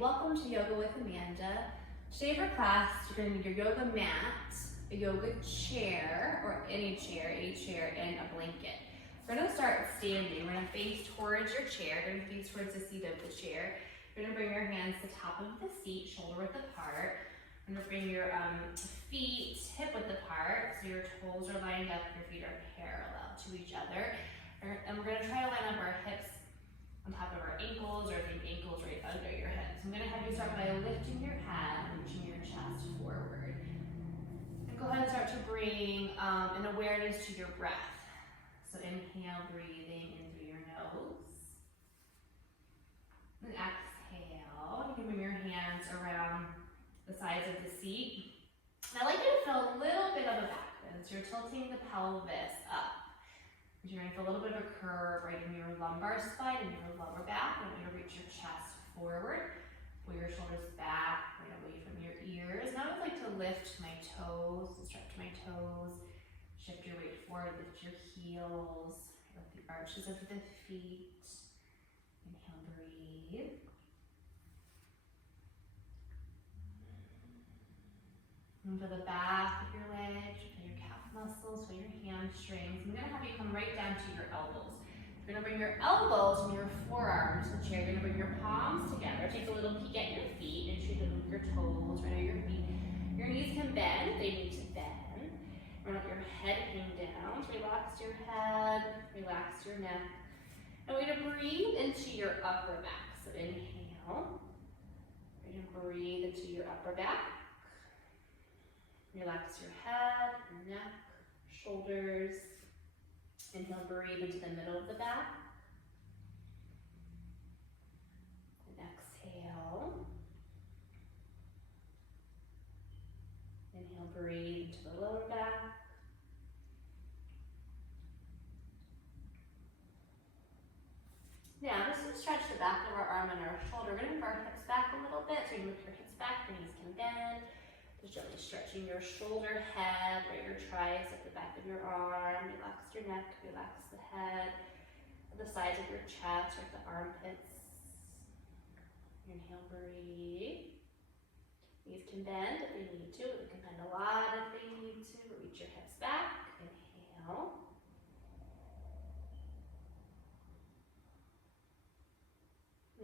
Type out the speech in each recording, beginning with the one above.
welcome to Yoga with Amanda. Today for class, you're going to need your yoga mat, a yoga chair, or any chair, and a blanket. We're going to start standing. We're going to face towards your chair. You're going to face towards the seat of the chair. You're going to bring your hands to the top of the seat, shoulder width apart. You're going to bring your feet hip width apart, so your toes are lined up, your feet are parallel to each other. And we're going to try to line up our hips on top of our ankles, or the ankles right under your head. So I'm going to have you start by lifting your head, reaching your chest forward. And go ahead and start to bring an awareness to your breath. So inhale, breathing in through your nose. And exhale, you can bring your hands around the sides of the seat. And I like you to feel a little bit of a back bend. So you're tilting the pelvis up. You're going to feel a little bit of a curve right in your lumbar spine and your lower back. I want you to reach your chest forward, pull your shoulders back, right away from your ears. Now I'd like to lift my toes, stretch my toes, shift your weight forward, lift your heels, lift the arches of the feet. Inhale, breathe. Into the back of your legs, your calf muscles, so your hamstrings. I'm going to have you come right down to your elbows. You're going to bring your elbows and your forearms to the chair. You're going to bring your palms together. Take a little peek at your feet and shoot them with your toes right at your feet. Your knees can bend if they need to bend. Run up your head, hang down. So relax your head, relax your neck. And we're going to breathe into your upper back. So inhale. We're going to breathe into your upper back. Relax your head, your neck, shoulders. Inhale, breathe into the middle of the back. And exhale. Inhale, breathe into the lower back. Now, just to stretch the back of our arm and our shoulder, we're going to move our hips back a little bit. So you move your hips back, your knees can bend. Just gently stretching your shoulder, head, right, your tricep, the back of your arm. Relax your neck, relax the head, the sides of your chest, right, the armpits. Inhale, breathe. Knees can bend if they need to. They can bend a lot if they need to. Reach your hips back. Inhale.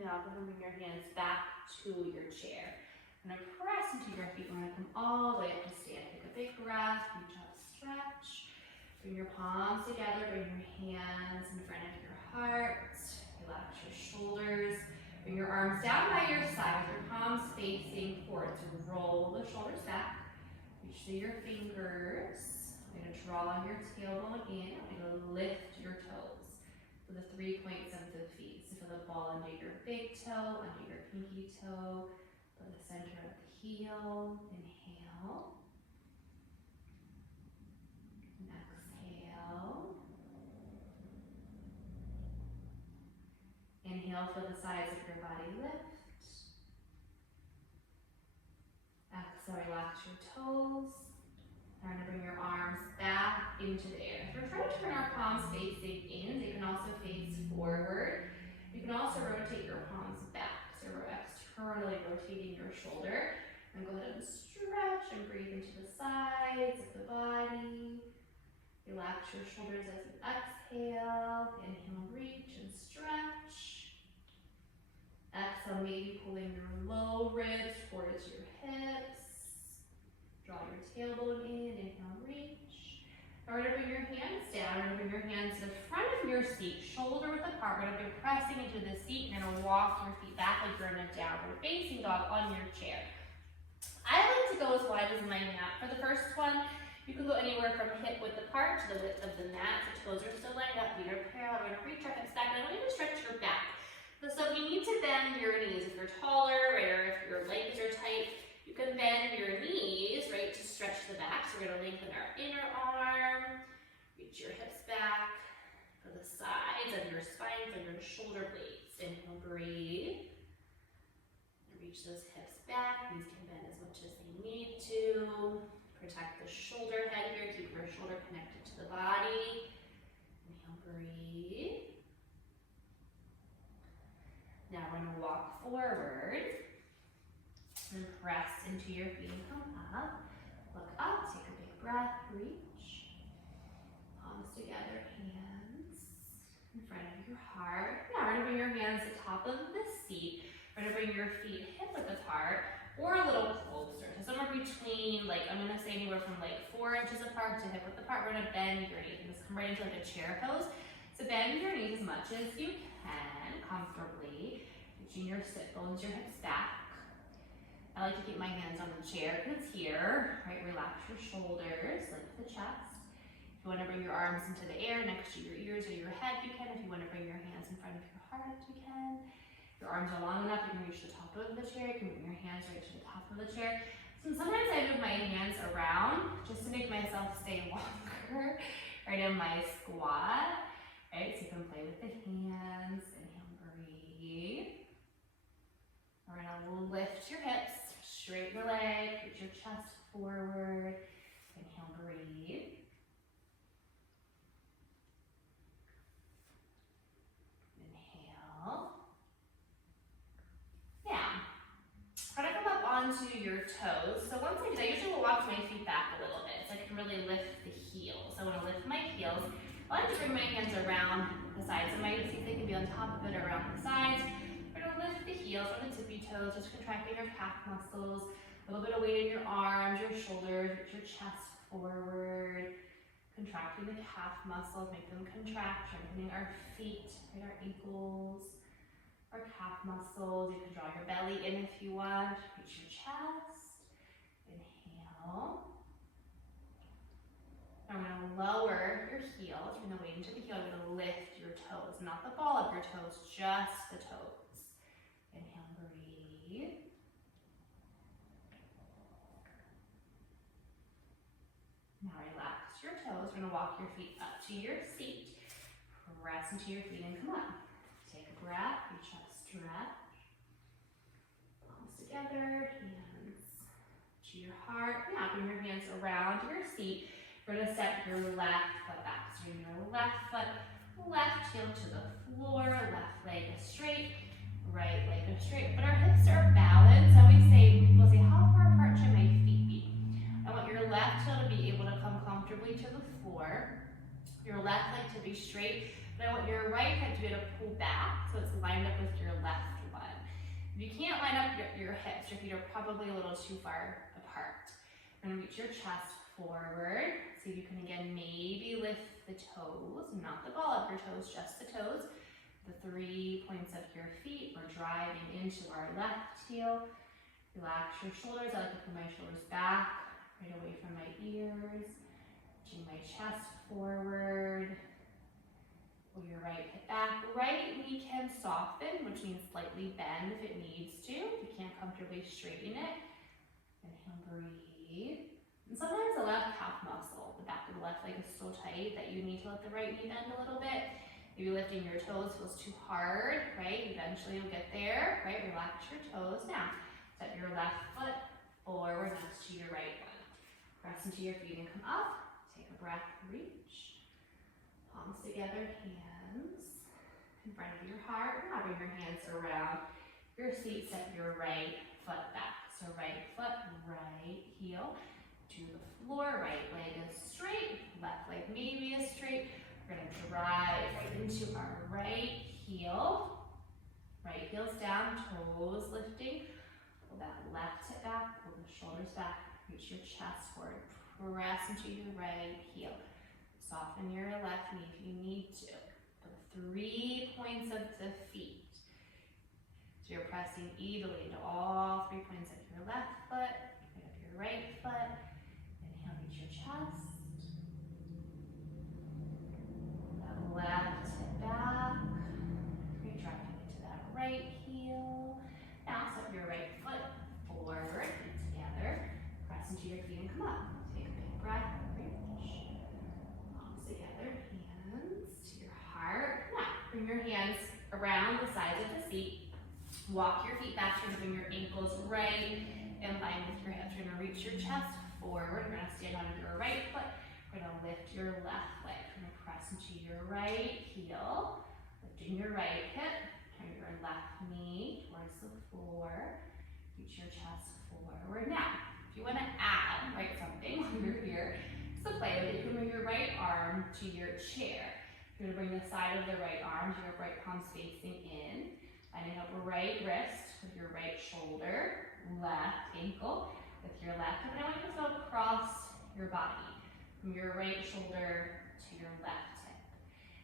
Now, go ahead and bring your hands back to your chair. I'm going to press into your feet. We're going to come all the way up to stand. Take a big breath, reach up, stretch. Bring your palms together, bring your hands in front of your heart. Relax your shoulders. Bring your arms down by your sides, your palms facing forward. So roll the shoulders back. Reach through your fingers. I'm going to draw your tailbone in. I'm going to lift your toes to the 3 points of the feet. So feel the ball under your big toe, under your pinky toe. The center of the heel. Inhale. And exhale. Inhale, feel the sides of your body lift. Exhale, relax your toes. Now we're going to bring your arms back into the air. So we're trying to turn our palms facing in. They can also face forward. You can also rotate your palms back. So we're externally rotating your shoulder. And go ahead and stretch and breathe into the sides of the body. Relax your shoulders as you exhale. Inhale, reach and stretch. Exhale, maybe pulling your low ribs towards your hips. Draw your tailbone in. Inhale, reach. Now we're going to bring your hands down. We're going to bring your hands to the front of your seat, shoulder width apart. We're going to be pressing into the seat. You're going to walk your feet back like you're in a downward facing dog on your chair. I like to go as wide as my mat. For the first one, you can go anywhere from hip width apart to the width of the mat. The toes are still lined up, feet are parallel. We're going to reach our hips back, and I want you to stretch your back. So if you need to bend your knees, if you're taller, right, or if your legs are tight, you can bend your knees, right, to stretch the back. So we're going to lengthen our inner arm, reach your hips back for the sides of your spine, for your shoulder blades. Inhale, breathe. Reach those hips back. Knees can bend as much as they need to. Protect the shoulder head here. Keep your shoulder connected to the body. Inhale, breathe. Now we're going to walk forward. And press into your feet and come up. Look up, take a big breath, reach. Palms together, hands in front of your heart. Now we're gonna bring your hands to the top of the seat. We're gonna bring your feet hip width apart or a little closer. So somewhere between, like, I'm gonna say anywhere from like 4 inches apart to hip width apart. We're gonna bend your knees. Just come right into like a chair pose. So bend your knees as much as you can, comfortably. Reaching your sit bones, your hips back. I like to keep my hands on the chair because it's here, right? Relax your shoulders, lift the chest. If you want to bring your arms into the air next to your ears or your head, you can. If you want to bring your hands in front of your heart, you can. If your arms are long enough, you can reach the top of the chair. You can bring your hands right to the top of the chair. So sometimes I move my hands around just to make myself stay longer, right, in my squat, right? So you can play with the hands. Inhale, breathe. We're gonna lift your hips, straighten your leg, reach your chest forward. Inhale, breathe. Inhale. Now, try to come up onto your toes. So once I do that, I usually will walk my feet back a little bit so I can really lift the heels. So I want to lift my heels. I like to bring my hands around the sides of my feet. They can be on top of it or around the sides. Lift the heels on the tippy toes, just contracting your calf muscles, a little bit of weight in your arms, your shoulders, reach your chest forward, contracting the calf muscles, make them contract, strengthening our feet, right, our ankles, our calf muscles. You can draw your belly in if you want, reach your chest, inhale. Now we're going to lower your heels, bring the weight into the heel, we're going to lift your toes, not the ball of your toes, just the toes. Inhale, breathe. Now relax your toes. We're going to walk your feet up to your seat. Press into your feet and come up. Take a breath, reach up, stretch. Palms together, hands to your heart. Now bring your hands around your seat. We're going to step your left foot back. So your left foot, left heel to the floor, left leg is straight. Right leg goes straight, but our hips are balanced. I always say, people say, how far apart should my feet be? I want your left heel to be able to come comfortably to the floor, your left leg to be straight, but I want your right hip to be able to pull back so it's lined up with your left one. If you can't line up your hips, your feet are probably a little too far apart. We're going to reach your chest forward. See if you can, again, maybe lift the toes, not the ball of your toes, just the toes. The 3 points of your feet, we're driving into our left heel. Relax your shoulders. I like to pull my shoulders back, right away from my ears. Reaching my chest forward. Pull your right hip back. Right knee can soften, which means slightly bend if it needs to. If you can't comfortably straighten it. Inhale, breathe. And sometimes the left calf muscle, the back of the left leg is so tight that you need to let the right knee bend a little bit. Maybe lifting your toes feels too hard, right? Eventually you'll get there, right? Relax your toes. Now, step your left foot forward next to your right one. Press into your feet and come up. Take a breath, reach. Palms together, hands in front of your heart. Now bring your hands around your seat. Step your right foot back. So right foot, right heel to the floor. Right leg is straight. Left leg maybe is straight. We're going to drive right into our right heel. Right heel's down, toes lifting. Pull that left hip back, pull the shoulders back, reach your chest forward. Press into your right heel. Soften your left knee if you need to. The 3 points of the feet. So you're pressing evenly into all 3 points of your left foot, right of your right foot. Inhale, reach your chest. Left hip back, great, driving into that right heel. Now step your right foot forward, feet together, press into your feet and come up. Take a big breath, reach. Palms together, hands to your heart. Now bring your hands around the sides of the seat. Walk your feet back, you're gonna bring your ankles right in line with your hips. You're gonna reach your chest forward. You're gonna stand on your right foot. We're gonna lift your left leg. You're gonna press into your right heel, lifting your right hip, turn your left knee towards the floor. Reach your chest forward. Now, if you want to add, right, something while you're here, so play with it. You can bring your right arm to your chair. You're going to bring the side of the right arm to your right palm facing in. Lining up right wrist with your right shoulder, left ankle with your left hip. And I want you to go across your body from your right shoulder to your left hip.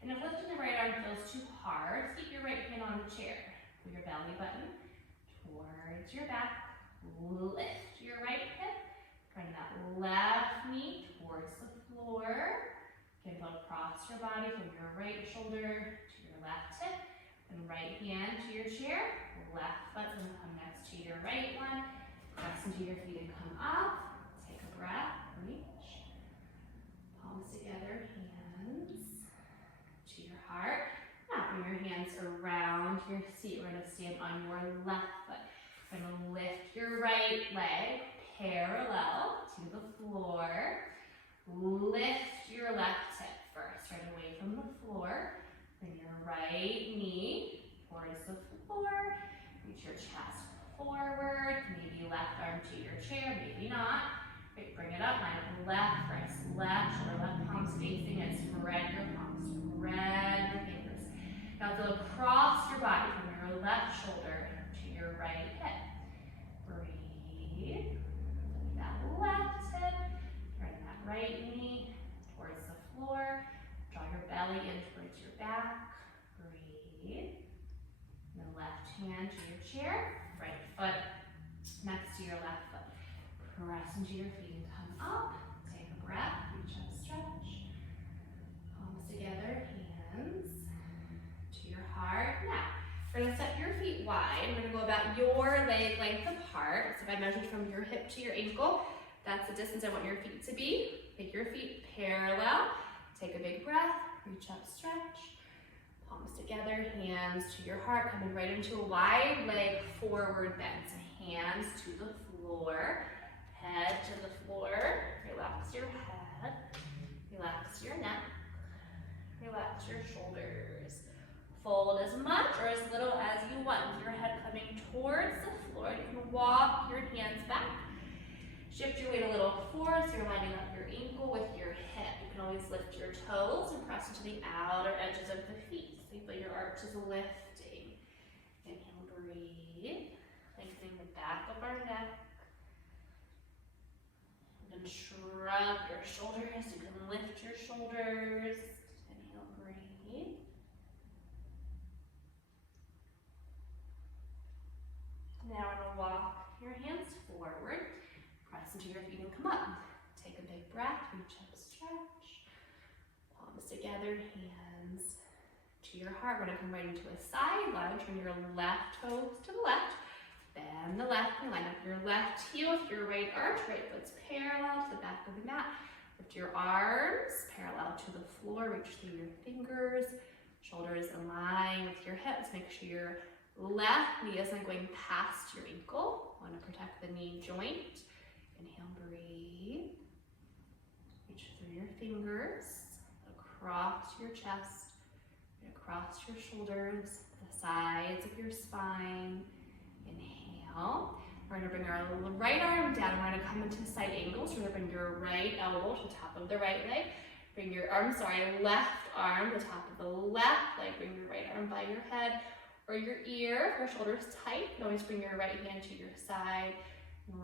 And if lifting the right arm feels too hard, keep your right hand on the chair. Pull your belly button towards your back. Lift your right hip. Bring that left knee towards the floor. Again, go across your body from your right shoulder to your left hip. And right hand to your chair. Left foot's going to come next to your right one. Press into your feet and come up. Take a breath. Reach. Palms together, hands to your heart. Now bring your hands around your seat. We're going to stand on your left foot. We're going to lift your right leg parallel to the floor. Lift your left hip first, right away from the floor. Bring your right knee towards the floor. Reach your chest forward. Maybe left arm to your chair, maybe not. Right, bring it up, line up left wrist, left shoulder, left palms facing it. Spread your palms, spread your fingers. Now feel across your body from your left shoulder to your right hip. Breathe. Lift that left hip. Turn that right knee towards the floor. Draw your belly in towards your back. Breathe. And then left hand to your chair. Right foot next to your left foot. Press into your feet and come up. Take a breath. Reach up, stretch. Palms together, hands to your heart. Now, we're going to set your feet wide. We're going to go about your leg length apart. So if I measure from your hip to your ankle, that's the distance I want your feet to be. Take your feet parallel. Take a big breath. Reach up, stretch. Palms together, hands to your heart. Coming right into a wide leg forward bend. So hands to the floor. Head to the floor. Relax your head. Relax your neck. Relax your shoulders. Fold as much or as little as you want. With your head coming towards the floor, you can walk your hands back. Shift your weight a little forward so you're lining up your ankle with your hip. You can always lift your toes and press into the outer edges of the feet. So you feel your arches lifting. Inhale, breathe. Lengthening the back of our neck. And shrug your shoulders. You can lift your shoulders. Inhale, breathe. Now we're going to walk your hands forward. Press into your feet and come up. Take a big breath. Reach up, stretch. Palms together, hands to your heart. We're going to come right into a side lunge. Turn your left toes to the left. Bend the left knee. Line up your left heel with your right arch. Right foot's parallel to the back of the mat. Lift your arms parallel to the floor. Reach through your fingers. Shoulders in line with your hips. Make sure your left knee isn't going past your ankle. Want to protect the knee joint. Inhale, breathe. Reach through your fingers, across your chest, across your shoulders, the sides of your spine. Inhale. We're going to bring our right arm down. We're going to come into side angles. We're going to bring your right elbow to the top of the right leg. Bring your left arm to the top of the left leg. Bring your right arm by your head or your ear. If your shoulder's tight, you can always bring your right hand to your side.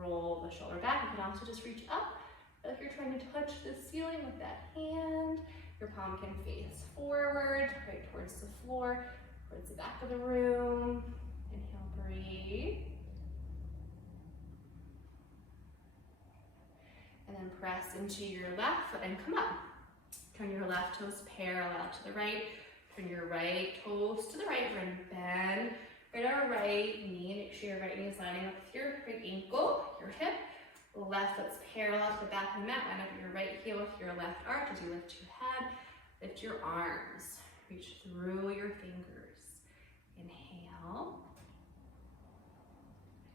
Roll the shoulder back. You can also just reach up. If you're trying to touch the ceiling with that hand, your palm can face forward, right towards the floor, towards the back of the room. Inhale, breathe. And then press into your left foot and come up. Turn your left toes parallel to the right. Turn your right toes to the right. We're going to bend right our right knee. Make sure your right knee is lining up with your right ankle, your hip. Left foot's parallel to the back of the mat. Line up your right heel with your left arch as you lift your head. Lift your arms. Reach through your fingers. Inhale.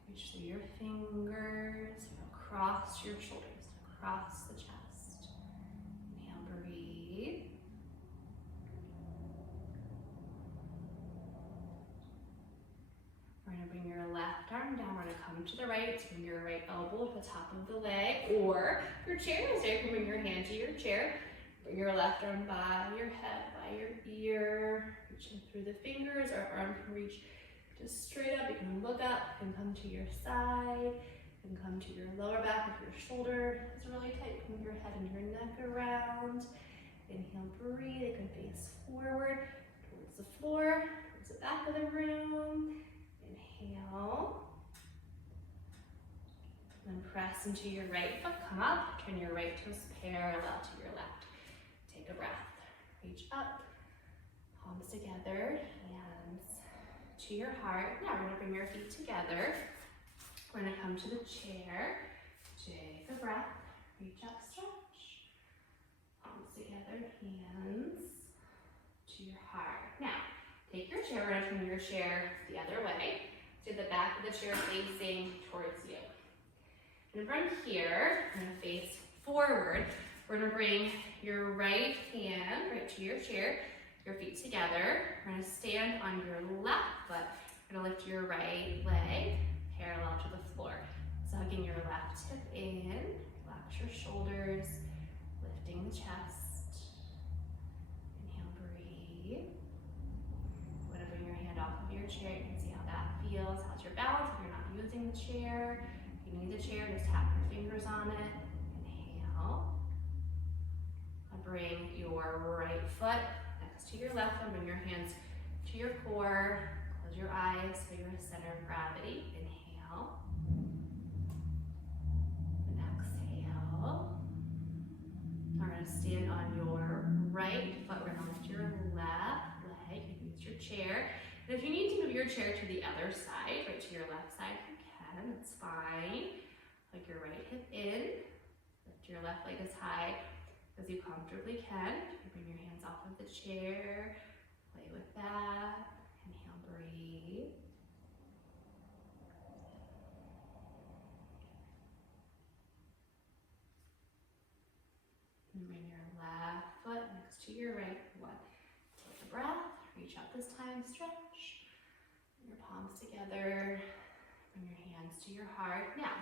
Reach through your fingers, across your shoulders, across the chest. Inhale, breathe. We're going to bring your left arm down. We're going to come come to the right, bring your right elbow to the top of the leg, or your chair is there, you can bring your hand to your chair, bring your left arm by your head, by your ear, reaching through the fingers, our arm can reach just straight up, you can look up, you can come to your side, you can come to your lower back if your shoulder is really tight, move your head and your neck around. Inhale, breathe, you can face forward, towards the floor, towards the back of the room. Inhale. And press into your right foot, come up, turn your right toes parallel to your left. Take a breath, reach up, palms together, hands to your heart. Now we're gonna bring your feet together. We're gonna come to the chair, take a breath, reach up, stretch. Palms together, hands to your heart. Now, take your chair, we're gonna turn your chair the other way, so the back of the chair facing towards you. And from here, we're gonna face forward. We're gonna bring your right hand right to your chair, your feet together. We're gonna stand on your left foot. We're gonna lift your right leg parallel to the floor. So hugging your left hip in, relax your shoulders, lifting the chest. Inhale, breathe. We're gonna bring your hand off of your chair. You can see how that feels. How's your balance if you're not using the chair? If you need the chair, just tap your fingers on it. Inhale. Bring your right foot next to your left one. Bring your hands to your core. Close your eyes, feel your center of gravity. Inhale. And exhale. We're going to stand on your right foot. We're going to lift your left leg. You can use your chair. And if you need to move your chair to the other side, right to your left side, you can. It's fine. Hug your right hip in. Lift your left leg as high as you comfortably can. You bring your hands off of the chair, play with that. Inhale, breathe. And bring your left foot next to your right one. Take a breath, reach out this time, stretch. Bring your palms together, bring your hands to your heart. Now,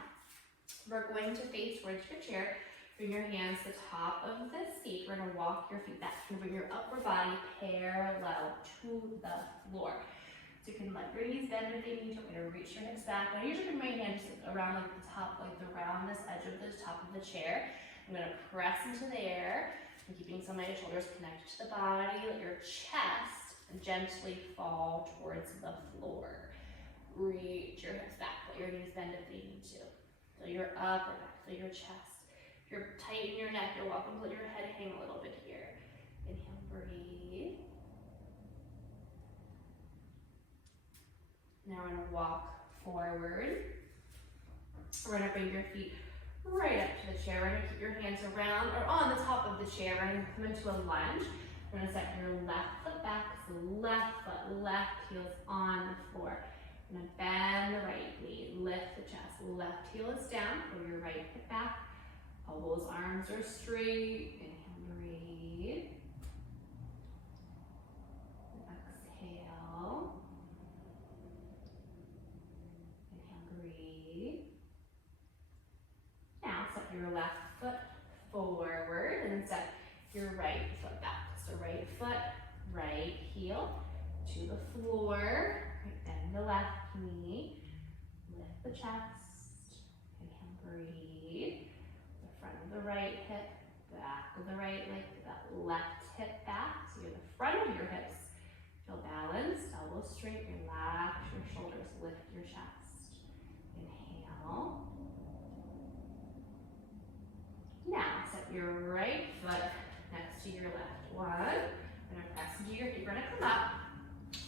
we're going to face towards your chair. Bring your hands to the top of the seat. We're gonna walk your feet back. You're gonna bring your upper body parallel to the floor. So you can let your knees bend if they need to. We're gonna reach your hips back. I usually bring my hand just around like the top, like the roundest edge of the top of the chair. I'm gonna press into the air. I'm keeping some of my shoulders connected to the body. Let your chest gently fall towards the floor. Reach your hips back. Let your knees bend if they need to. Feel your upper back, feel your chest. If you're tight in your neck, you're welcome to let your head hang a little bit here. Inhale, breathe. Now we're gonna walk forward. We're gonna bring your feet right up to the chair. We're gonna keep your hands around or on the top of the chair. We're gonna come into a lunge. We're gonna set your left foot back, so left foot, left heel's on the floor. We're gonna bend the right knee, lift the chest. Left heel is down, pull your right hip back. Elbows, arms are straight. Inhale, breathe. Exhale. Inhale, breathe. Now set your left foot forward and set your right foot back. So right foot, right heel to the floor. Right, bend the left knee. Lift the chest. Inhale, breathe. Front of the right hip, back of the right leg, that left hip back. So you're the front of your hips. Feel balanced, elbows straight, relax your shoulders, lift your chest. Inhale. Now set your right foot next to your left one. We're gonna press into your feet. We're gonna come up.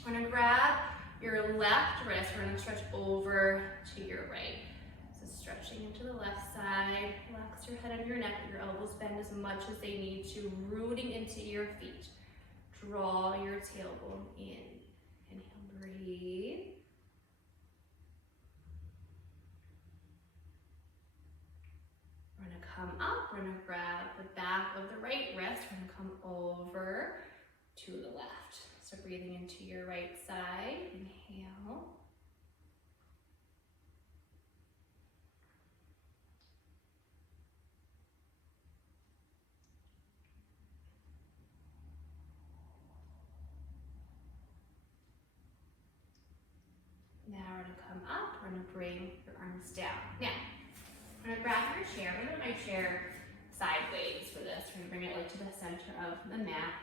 We're gonna grab your left wrist. We're gonna stretch over to your right. Stretching into the left side, relax your head and your neck, let your elbows bend as much as they need to, rooting into your feet. Draw your tailbone in. Inhale, breathe. We're gonna come up, we're gonna grab the back of the right wrist, we're gonna come over to the left. So breathing into your right side, inhale. come up. We're gonna bring your arms down. Now, I'm gonna grab your chair. I'm gonna put my chair sideways for this. We're gonna bring it like to the center of the mat.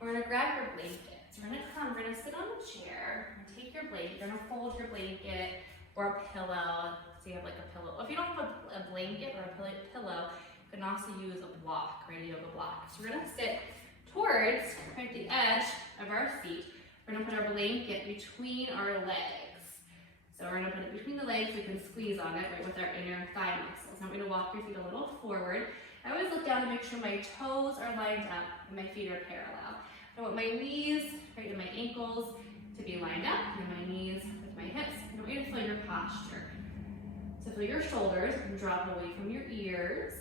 We're gonna grab your blanket. So we're gonna sit on the chair. We're gonna take your blanket. You're gonna fold your blanket or a pillow. So you have like a pillow. If you don't have a blanket or a pillow, you can also use a block, right? A yoga block. So we're gonna sit towards right the edge of our feet. We're gonna put our blanket between our legs. So we're gonna put it between the legs. We can squeeze on it, right, with our inner thigh muscles. Now I'm gonna walk your feet a little forward. I always look down to make sure my toes are lined up and my feet are parallel. I want my knees, right, and my ankles to be lined up, and my knees with my hips. I want you to feel your posture. So feel your shoulders and drop away from your ears.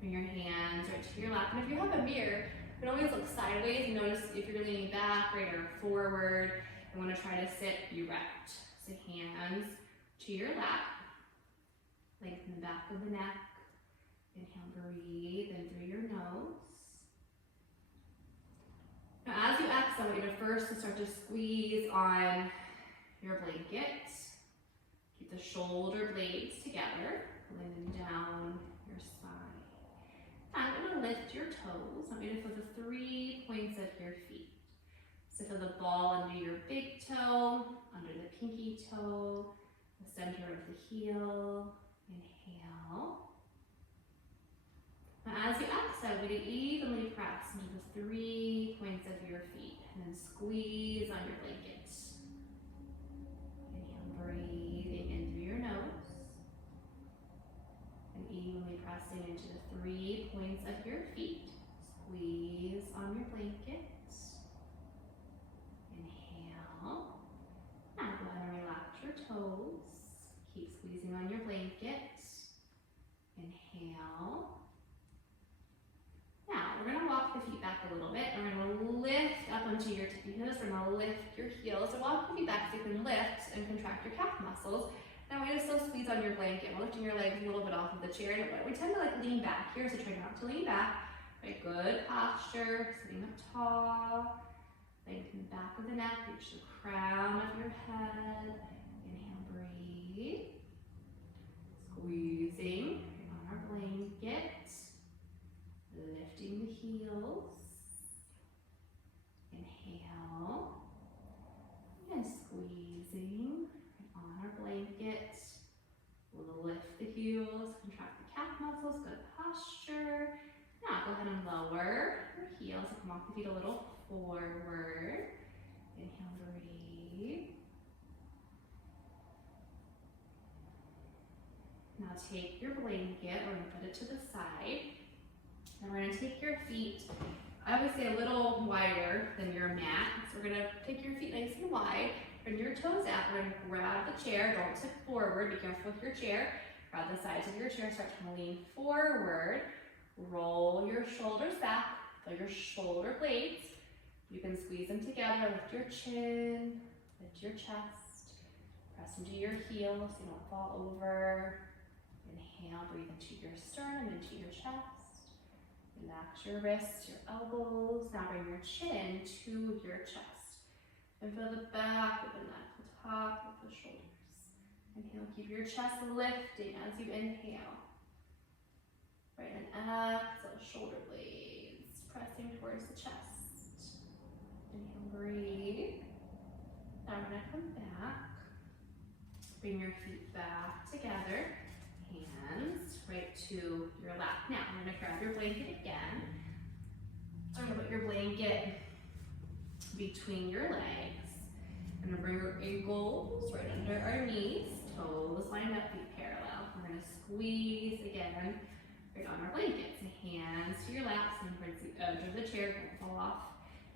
Bring your hands right to your lap. And if you have a mirror, you can always look sideways. You notice if you're leaning back, right, or forward. You want to try to sit erect. So hands to your lap. Lengthen the back of the neck. Inhale, breathe in through your nose. Now as you exhale, I want you to first start to squeeze on your blanket. Keep the shoulder blades together, pulling them down your spine. Now I'm going to lift your toes. I want you to feel the 3 points of your feet. So feel the ball under your big toe, under the pinky toe, the center of the heel. Inhale. Now as you exhale, we're going to evenly press into the 3 points of your feet and then squeeze on your blanket. Inhale, breathing in through your nose and evenly pressing into the 3 points of your feet. Squeeze on your blanket. Inhale. Now go ahead and relax your toes. Keep squeezing on your blanket. Inhale. Now, we're going to walk the feet back a little bit, and we're going to lift up onto your tippy toes. We're going to lift your heels. So walk the feet back so you can lift and contract your calf muscles. Now, we're going to still squeeze on your blanket. We're lifting your legs a little bit off of the chair. We tend to like lean back here, so try not to lean back. Right, good posture, sitting up tall. Lengthen the back of the neck, reach the crown of your head. Inhale, breathe. Squeezing on our blanket. Lifting the heels. Inhale. And squeezing on our blanket. We'll lift the heels, contract the calf muscles, good posture. Now go ahead and lower your heels. Come off the feet a little forward. Inhale, breathe. Now take your blanket, we're going to put it to the side. And we're going to take your feet, I always say a little wider than your mat. So we're going to take your feet nice and wide, bring your toes out. We're going to grab the chair, don't tip forward, be careful with your chair. Grab the sides of your chair, start to lean forward. Roll your shoulders back, feel your shoulder blades. You can squeeze them together, lift your chin, lift your chest. Press into your heels so you don't fall over. Inhale, breathe into your sternum, into your chest. Relax your wrists, your elbows. Now bring your chin to your chest. And feel the back of the neck, the top of the shoulders. Inhale, keep your chest lifting as you inhale. Right, and exhale, shoulder blades pressing towards the chest. Inhale, breathe. Now we're going to come back. Bring your feet back together. Hands right to your lap. Now, I'm going to grab your blanket again. I'm going to put your blanket between your legs. I'm going to bring your ankles right under our knees. Toes lined up, feet parallel. We're going to squeeze again right on our blankets. Hands to your laps and towards the edge of the chair. Don't fall off.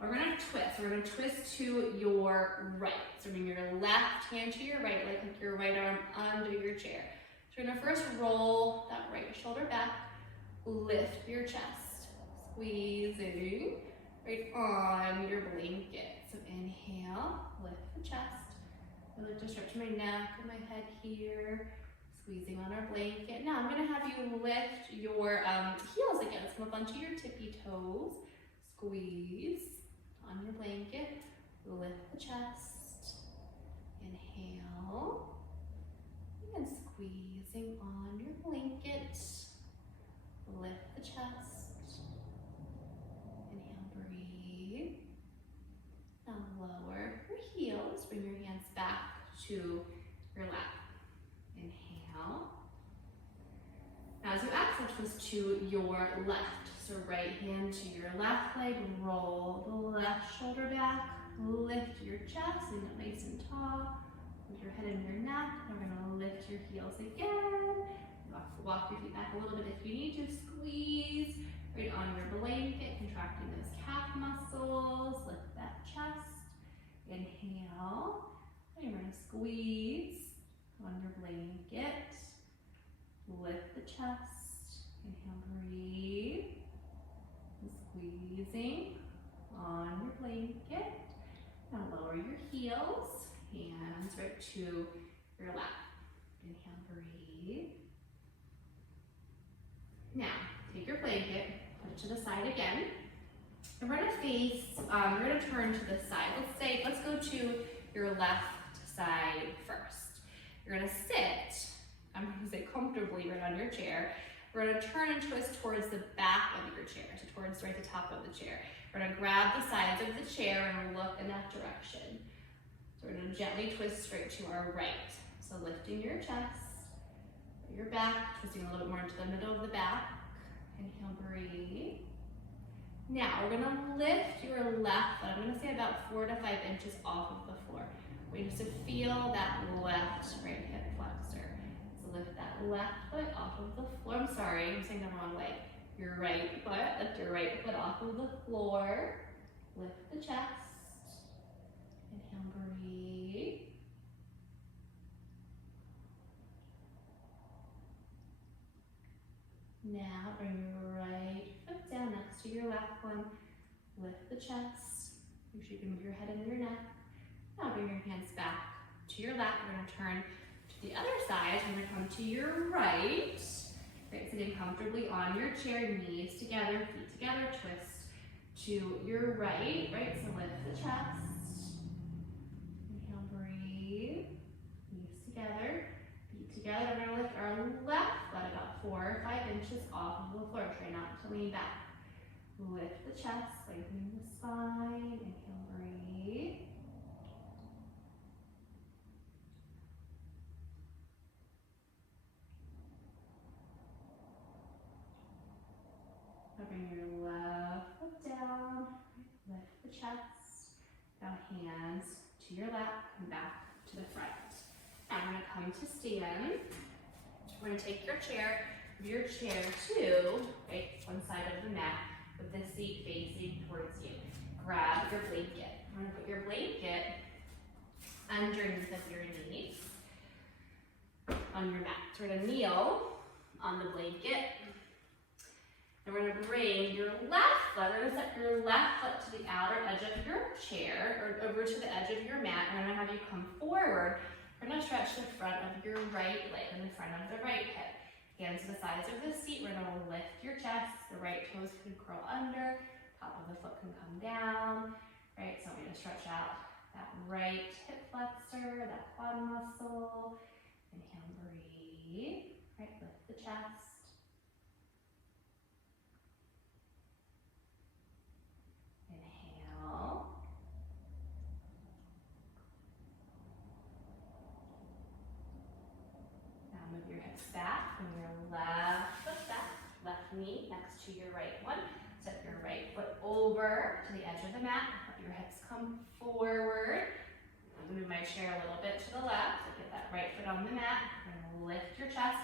We're going to twist. We're going to twist to your right. So bring your left hand to your right, like your right arm under your chair. So we're going to first roll that right shoulder back, lift your chest, squeezing right on your blanket. So inhale, lift the chest. I like to stretch my neck and my head here, squeezing on our blanket. Now I'm going to have you lift your heels again. So come up onto your tippy toes, squeeze on your blanket, lift the chest, inhale. squeezing on your blanket. Lift the chest. Inhale, breathe. Now lower your heels. Bring your hands back to your lap. Inhale. Now as you exhale, twist to your left. So right hand to your left leg, roll the left shoulder back, lift your chest, sitting up nice and tall, with your head and your neck. And we're gonna lift your heels again. Walk your feet back a little bit if you need to. Squeeze right on your blanket, contracting those calf muscles. Lift that chest. Inhale. And you're gonna squeeze on your blanket. Lift the chest. Inhale, breathe. And squeezing on your blanket. Now lower your heels. Hands right to your lap. Inhale, breathe. Now, take your blanket, put it to the side again. And we're gonna we're gonna turn to the side. Let's go to your left side first. You're gonna sit, I'm gonna say comfortably right on your chair. We're gonna turn and twist towards the back of your chair, so towards right the top of the chair. We're gonna grab the sides of the chair and look in that direction. So we're gonna gently twist straight to our right. So lifting your chest. Your back, twisting a little bit more into the middle of the back. Inhale, breathe. Now we're gonna lift your left foot. I'm gonna say about 4 to 5 inches off of the floor. We need to feel that left right hip flexor. So lift that left foot off of the floor. I'm sorry, I'm saying the wrong way. Your right foot, lift your right foot off of the floor. Lift the chest. Inhale, breathe. Now bring your right foot down next to your left one. Lift the chest. Make sure you can move your head and your neck. Now bring your hands back to your lap. We're going to turn to the other side. We're going to come to your right. Right, sitting comfortably on your chair, knees together, feet together. Twist to your right. Right, so lift the chest. Inhale, breathe. Knees together. Together, we're going to lift our left foot about 4 or 5 inches off of the floor. Try not to lean back. Lift the chest, lengthening the spine. Inhale, breathe. Now bring your left foot down. Lift the chest. Now hands to your lap and back to the front. Now we're going to come to stand. We're going to take your chair to one side of the mat with the seat facing towards you. Grab your blanket. We're going to put your blanket underneath of your knees on your mat. So we're going to kneel on the blanket. And we're going to bring your left foot, we're going to set your left foot to the outer edge of your chair or over to the edge of your mat. And I'm going to have you come forward. We're going to stretch the front of your right leg and the front of the right hip. Hands to the sides of the seat. We're going to lift your chest. The right toes can curl under. Top of the foot can come down. Right, so I'm going to stretch out that right hip flexor, that quad muscle. Inhale, breathe. Right, lift the chest. Inhale. Move your hips back, bring your left foot back, left knee next to your right one. Step your right foot over to the edge of the mat. Let your hips come forward. I'm going to move my chair a little bit to the left. So get that right foot on the mat. We're going to lift your chest.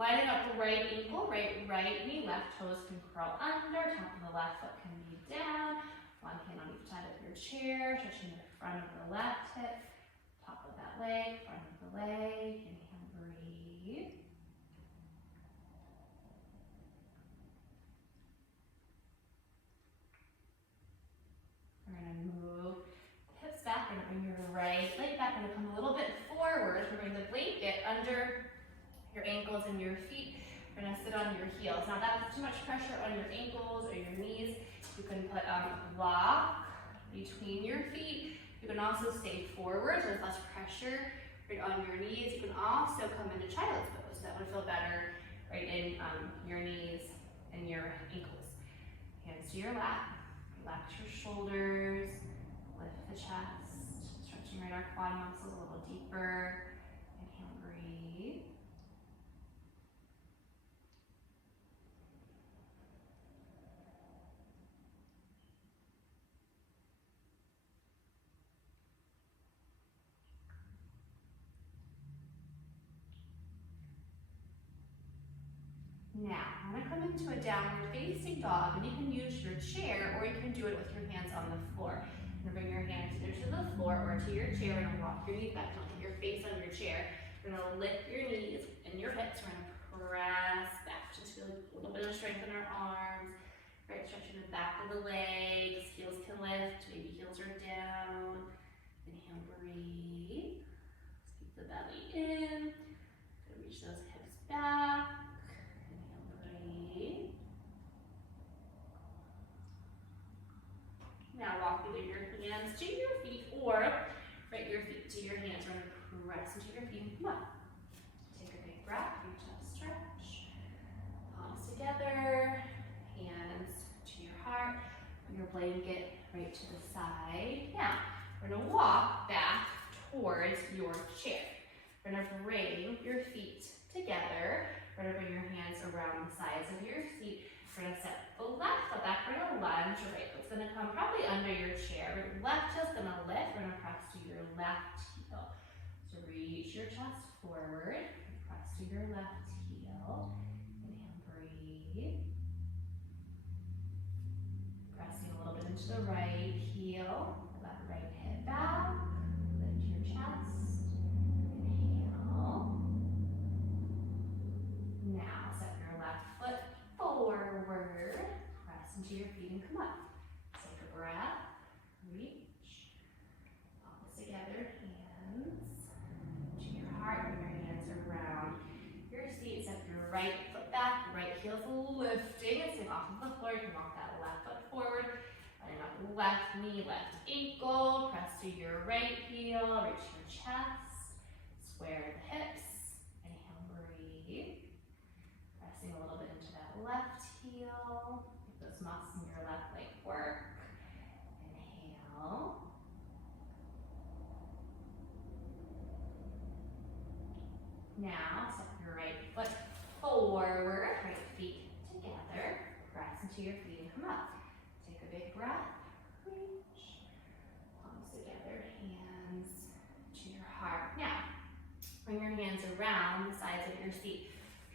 Lining up the right ankle, right knee, left toes can curl under. Top of the left foot can be down. One hand on each side of your chair, touching the front of the left hip. Top of that leg, front of the leg. Inhale, breathe. We're going to move the hips back. We're going to bring your right leg back. We're going to come a little bit forward. We're going to blanket under your ankles and your feet. We're going to sit on your heels. Now, if that's too much pressure on your ankles or your knees, you can put a block between your feet. You can also stay forward, so there's less pressure. right on your knees. You can also come into child's pose. That would feel better right in your knees and your ankles. Hands to your lap. Relax your shoulders. Lift the chest. Stretching right our quad muscles a little deeper. Inhale, breathe. Now, I'm going to come into a downward facing dog, and you can use your chair, or you can do it with your hands on the floor. You're going to bring your hands either to the floor or to your chair. We're going to rock your knees back, don't get your face on your chair. We're going to lift your knees and your hips. We're going to press back. Just feel a little bit of strength in our arms. Right, stretching the back of the legs. Heels can lift. Maybe heels are down. Inhale, breathe. Let's keep the belly in. Reach those hips back. Now walk either your hands to your feet or right your feet to your hands. We're going to press into your feet and come up. Take a big breath, reach up, stretch. Palms together, hands to your heart. Bring your blanket right to the side. Now, we're going to walk back towards your chair. We're going to bring your feet together. We're going to bring your hands around the sides of your seat. We're going to step the left foot back. We're going to lunge. Your right foot's going to come probably under your chair. Your left heel's going to lift. We're going to press to your left heel. So reach your chest forward. Press to your left heel. Inhale, breathe. Pressing a little bit into the right heel. That right hip back. Lift your chest. Inhale. Now step your left foot forward, press into your feet and come up. Take a breath, reach, palms together, hands to your heart, bring your hands around your seat. Step your right foot back, right heel's lifting and staying off of the floor. You can walk that left foot forward, running up left knee, left ankle, press to your right heel, reach your chest, square the hips, inhale, breathe. Pressing a little bit into that left heel. Make those muscles in your left leg work. Inhale. Now, step your right foot forward, right feet together. Press into your feet and come up. Take a big breath. Reach. Palms together, hands to your heart. Now, bring your hands around the sides of your seat.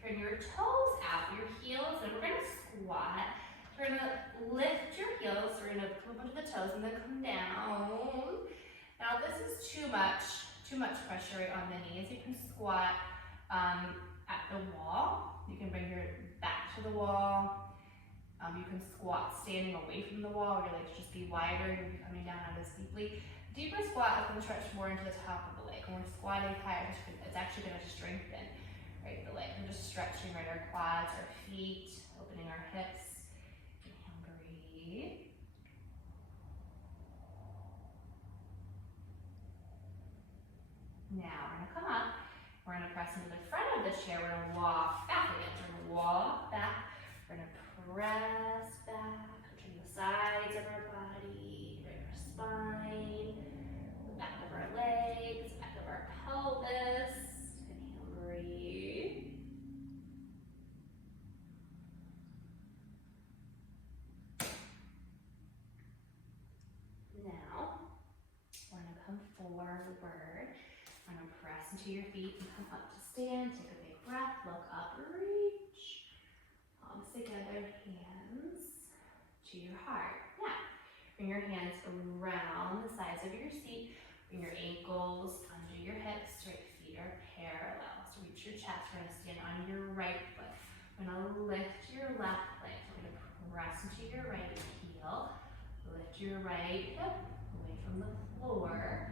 Turn your toes out, your heels, and we're going to squat. We're going to lift your heels. We're going to come up onto the toes and then come down. Now this is too much pressure right on the knees. You can squat at the wall. You can bring your back to the wall. You can squat standing away from the wall. Your legs just be wider. You'll be coming down not as deeply. Deeper squat is going to stretch more into the top of the leg. When we're squatting higher, it's actually going to strengthen. Right, the leg. We're just stretching right our quads, our feet, opening our hips. Inhale, breathe. Now we're gonna come up. We're gonna press into the front of the chair. We're gonna walk back again. We're gonna walk back. We're gonna press back, touching the sides of our body, right our spine, the back of our legs, back of our pelvis. Breathe. Now, we're going to come forward. We're going to press into your feet and come up to stand. Take a big breath. Look up, reach. Palms together, hands to your heart. Now, bring your hands around the sides of your seat. Bring your ankles under your hips. Right feet are parallel. Reach your chest. We're going to stand on your right foot. We're going to lift your left leg. We're going to press into your right heel. Lift your right hip away from the floor.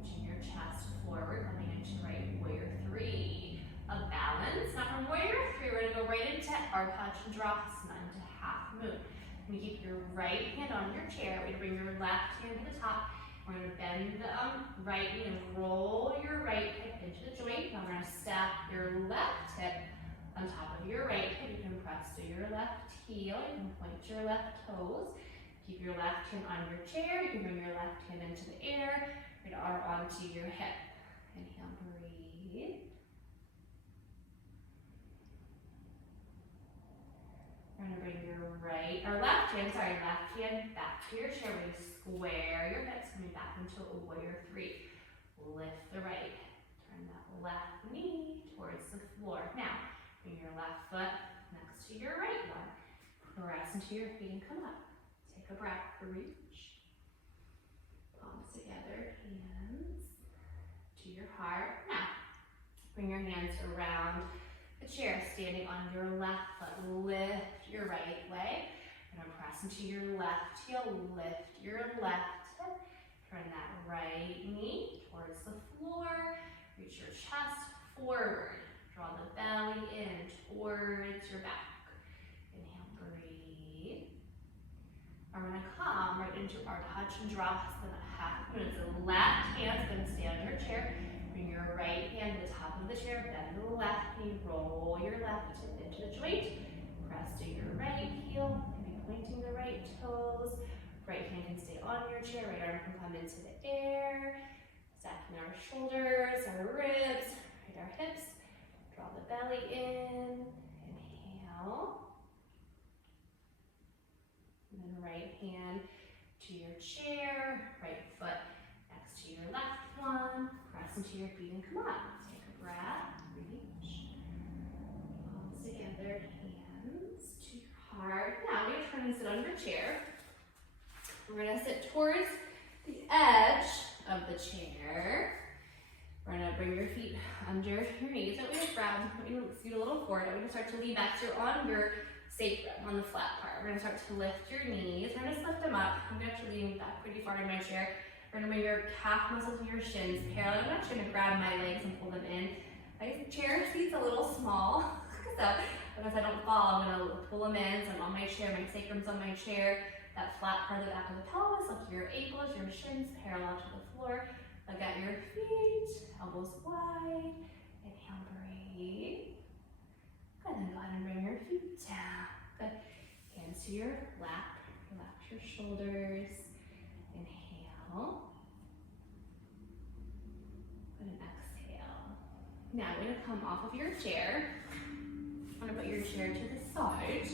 Reaching your chest forward, coming into right warrior three. A balance. Now from warrior three, we're going to go right into Ardha Chandrasana, into half moon. You're going to keep your right hand on your chair. We're going to bring your left hand to the top. We're going to bend the right knee and roll your right hip heel. You can point your left toes. Keep your left hand on your chair. You can bring your left hand into the air. Right arm onto your hip. Inhale, breathe. We're gonna bring your left hand back to your chair. We're gonna square your hips, coming back into a warrior three. Lift the right. Turn that left knee towards the floor. Now, bring your left foot next to your right one. Press into your feet and come up. Take a breath, reach. Palms together, hands to your heart. Now, bring your hands around the chair, standing on your left foot. Lift your right leg. You're gonna press into your left heel. Lift your left hip. Turn that right knee towards the floor. Reach your chest forward. Draw the belly in towards your back. Inhale, breathe. We're gonna come right into our touch and drop. The left hand's gonna stay on your chair. Bring your right hand to the top of the chair. Bend the left knee. Roll your left hip into the joint. Press to your right heel. Maybe pointing the right toes. Right hand can stay on your chair. Right arm can come into the air. Stacking our shoulders, our ribs, right our hips. Draw the belly in. Inhale. And then right hand to your chair. Right foot next to your left one. Press into your feet and come up. Take a breath. Reach. Palms together. Hands to your heart. Now we're going to turn and sit on your chair. We're going to sit towards the edge of the chair. We're going to bring your feet under your knees. That way you grab, you scoot a little forward. We're going to start to lean back. So you're on your sacrum, on the flat part. We're going to start to lift your knees. We're going to lift them up. I'm going to actually lean back pretty far in my chair. We're going to bring your calf muscles and your shins parallel. I'm actually going to grab my legs and pull them in. My chair seat's a little small, so because I don't fall, I'm going to pull them in. So I'm on my chair, my sacrum's on my chair. That flat part of the back of the pelvis, look at your ankles, your shins parallel to the floor. Look at your feet, elbows wide. Inhale, breathe. Good, then go ahead and bring your feet down. Good. Hands to your lap. Relax your shoulders. Inhale. Good, and exhale. Now we're gonna come off of your chair. I'm gonna put your chair to the side.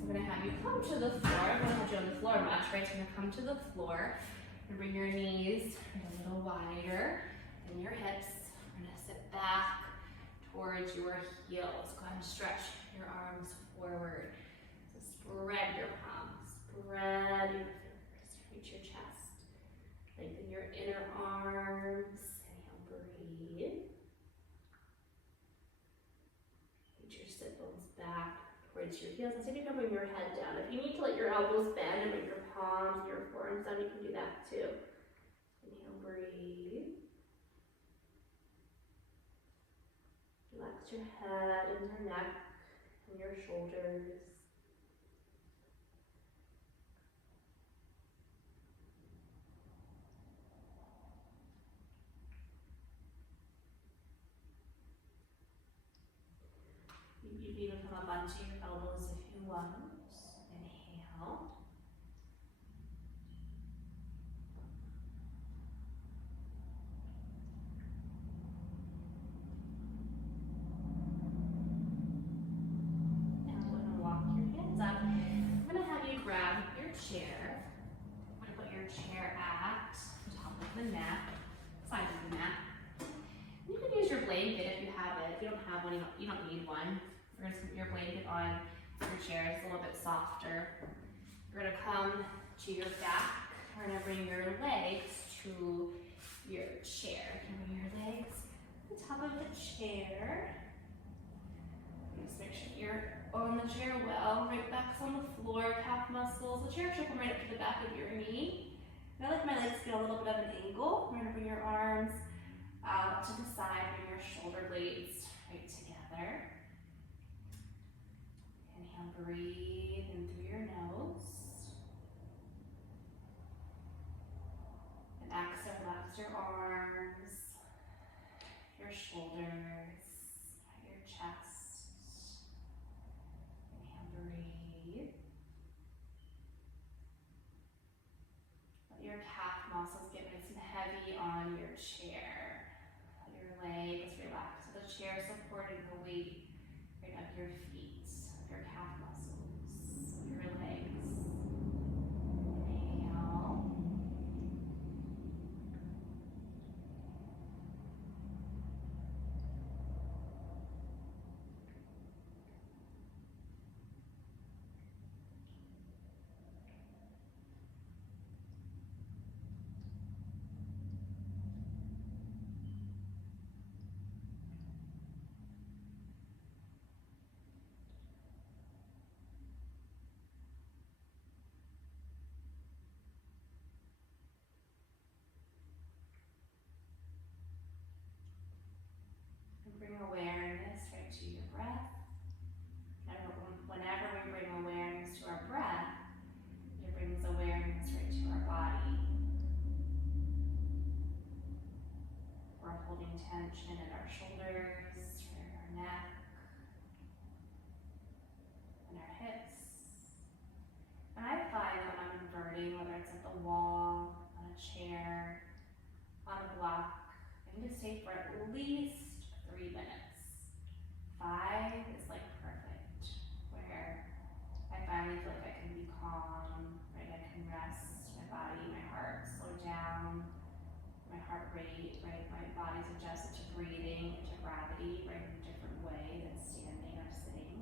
I'm gonna have you come to the floor. I'm gonna put you on the floor much, right? So you're gonna come to the floor. And bring your knees a little wider than your hips. We're gonna sit back towards your heels. Go ahead and stretch your arms forward. So spread your palms, spread your fingers, reach your chest. Lengthen your inner arms. Inhale, breathe. Reach your sit bones back towards your heels. And see if you can bring your head down. If you need to let your elbows bend and bring your palms, your forearms down, you can do that too. Inhale, breathe. Relax your head and your neck and your shoulders. You can even come up onto your elbows if you want. Inhale. Now go ahead and walk your hands up. I'm going to have you grab your chair. I'm going to put your chair at the top of the mat, side of the mat. You can use your blanket if you have it. If you don't have one, you don't need one. We're going to put your blanket on your chair. It's a little bit softer. We're going to come to your back. We're going to bring your legs to your chair. You can bring your legs to the top of the chair. Just make sure you're on the chair well. Right back's on the floor, calf muscles. The chair should come right up to the back of your knee. And I like my legs get a little bit of an angle. We're going to bring your arms out to the side. Bring your shoulder blades right together. Inhale, breathe in through your nose. And exhale, relax your arms, your shoulders, your chest. Inhale, breathe. Bring awareness right to your breath. Whenever we bring awareness to our breath, it brings awareness right to our body. We're holding tension in our shoulders, right, our neck, and our hips. And I find that when I'm inverting, whether it's at the wall, on a chair, on a block, I need to stay for at least 3 minutes. 5 is like perfect, where I finally feel like I can be calm, right? I can rest my body, my heart slow down, my heart rate, right? My body's adjusted to breathing, to gravity, right? In a different way than standing or sitting.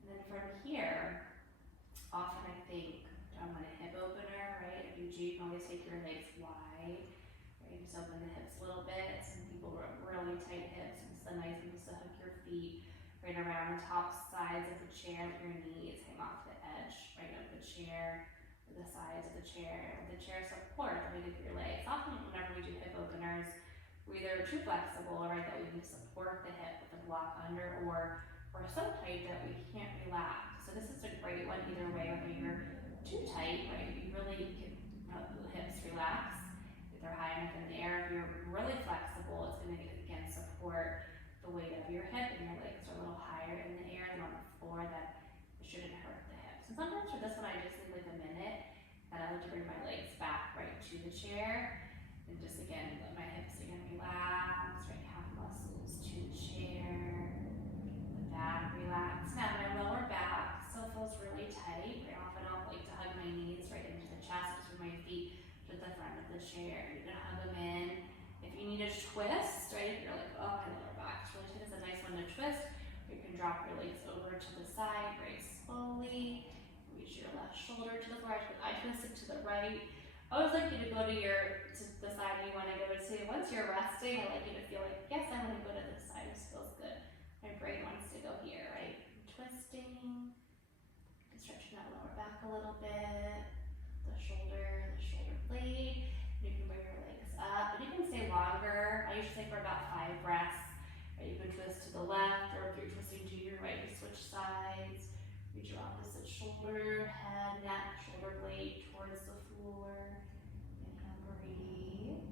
And then from here, often I think I want a hip opener, right? If you do, you can always take your legs wide, right? Just open the hips a little bit. Some people have really tight hips, and it's the nice thing is to hook your feet right around the top sides of the chair with your knees hang off the edge, right, of the chair, or the sides of the chair. And with the chair support, the weight of your legs. Often whenever we do hip openers, we're either too flexible, right, that we can support the hip with a block under, or we're so tight that we can't relax. So this is a great one either way, whether you're too tight, right, you really can the hips relax. If they're high enough in the air, if you're really flexible, it's going to, again, support the weight of your hip, and your legs are a little higher in the air than on the floor, that it shouldn't hurt the hips. And sometimes for this one, I just need like a minute, and I like to bring my legs back right to the chair, and just again, let my hips again relax, right, half muscles to the chair, the back relax. Now my lower back still feels really tight. Very often I'll like to hug my knees right into the chest, just bring my feet to the front of the chair. You can hug them in. If you need a twist, right, if you're like, oh, my lower back's really tight, it's a nice one to twist. You can drop your legs over to the side very slowly. Reach your left shoulder to the floor. I twist it to the right. I always like you to go to the side you want to go to. Once you're resting, I like you to feel like, yes, I want to go to this side. This feels good. My brain wants to go here, right? Twisting. Stretching that lower back a little bit. The shoulder blade. You can bring your legs up, and you can stay longer. I usually stay for about 5 breaths. Right? You can twist to the left, or if you're twisting to your right, you switch sides. Reach your opposite shoulder, head, neck, shoulder blade towards the floor. Inhale, breathe.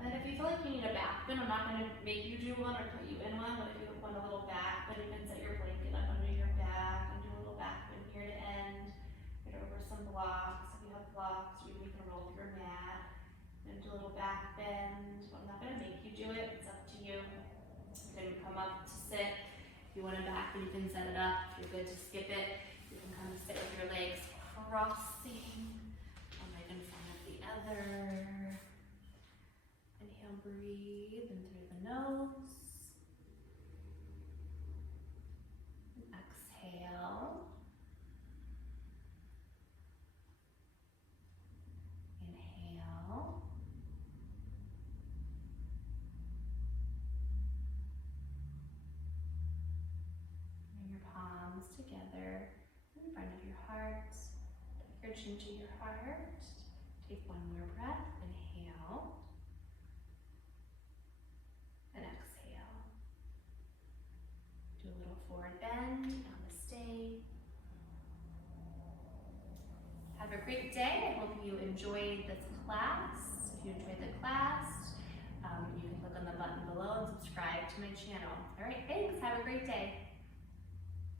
And if you feel like you need a back bend, I'm not going to make you do one or put you in one, but if you want a little back bend, you can set your blanket up under your back and do a little back bend ear to end. Get over some blocks. If you have blocks, you can roll your mat and do a little back bend. I'm not going to make you do it. It's up to you. You can come up to sit. If you want a back bend, you can set it up. If you're good to skip it, you can come sit with your legs crossing, one leg in front of the other. Inhale, breathe in through the nose. And exhale. Inhale. Bring your palms together in front of your heart. Tuck your chin to your heart. Take one more breath. Inhale. And exhale. Do a little forward bend. Namaste. Have a great day. I hope you enjoyed this class.